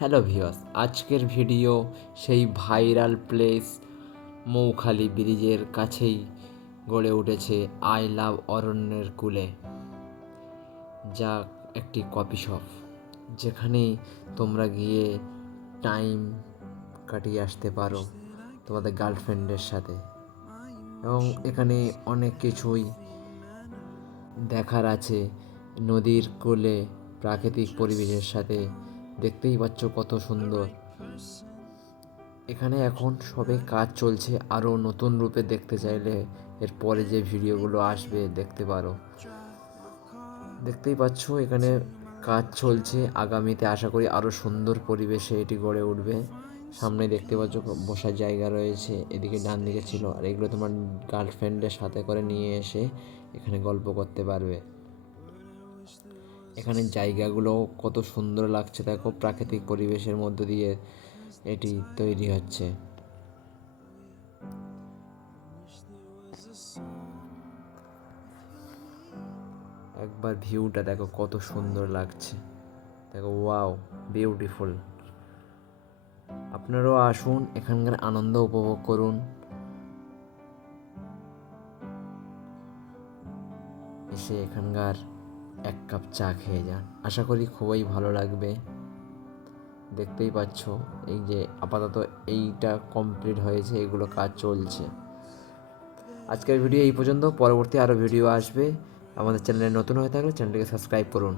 Hello ভিওস আজকের video সেই viral place Moukhali ব্রিজের কাছেই গড়ে উঠেছে আই লাভ অরণ্যের কূলে, যা একটি কফি শপ। যেখানে তোমরা গিয়ে টাইম কাটিয়ে আসতে পারো তোমাদের গার্লফ্রেন্ডের সাথে। এবং এখানে অনেক কিছুই দেখার আছে নদীর কোলে প্রাকৃতিক পরিবেশের সাথে দেখতেই পাচ্ছ কত সুন্দর। এখানে এখন সবে কাজ চলছে, আরও নতুন রূপে দেখতে চাইলে এর পরে যে ভিডিওগুলো আসবে দেখতে পারো। দেখতেই পাচ্ছ এখানে কাজ চলছে, আগামীতে আশা করি আরও সুন্দর পরিবেশে এটি গড়ে উঠবে। সামনে দেখতে পাচ্ছ বসার জায়গা রয়েছে, এদিকে ডান দিকে ছিল, আর এগুলো তোমার গার্লফ্রেন্ডের সাথে করে নিয়ে এসে এখানে গল্প করতে পারবে। এখানে জায়গাগুলো কত সুন্দর লাগছে, দেখো প্রাকৃতিক পরিবেশের মধ্য দিয়ে এটি তৈরি হচ্ছে। একবার ভিউটা দেখো কত সুন্দর লাগছে। দেখো, ওয়াও, বিউটিফুল। আপনারাও আসুন, এখানকার আনন্দ উপভোগ করুন। এসে এখানকার এক কাপ চা খেয়ে যান। আশা করি খুবই ভালো লাগবে। দেখতেই পাচ্ছ, এই যে আপাতত এইটা কমপ্লিট হয়েছে, এগুলো কাজ চলছে। আজকের ভিডিও এই পর্যন্ত। পরবর্তী আরও ভিডিও আসবে। আমাদের চ্যানেলে নতুন হয়ে থাকলে চ্যানেলটিকে সাবস্ক্রাইব করুন।